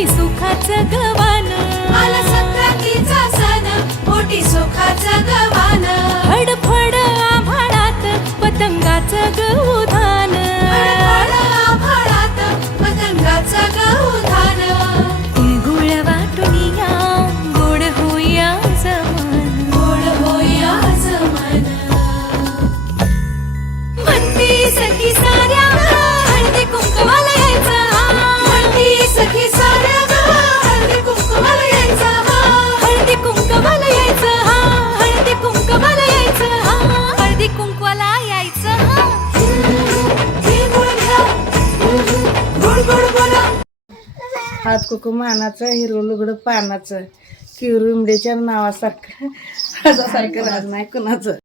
पोटी सुखाचं गवान, आला संक्रांतीचा सण, पोटी सुखाचं गवान. फडफड आभाळात पतंगाचं गहुधान, फडफड आभाळात पतंगाचं गहुधान. तिळगुळ वाटून या गोड होया जमान, गोड होया जमान. म्हणती सखी साऱ्या हळदी कुंकवाला यायचं, म्हणती सखी साऱ्या हळदी कुंकवाला यायचं. हळदी कुंकवाला यायचं, हळदी कुंकवाला यायचं, हळदी कुंकवाला यायचं. तिळगुळ घ्या, गोड गोड बोला. हात कुकू मानाचं, हिरवं लुगडं पानाचं, किवरुंबडीच्या नावासारखं राजासारखं राज नाही कुणाचं.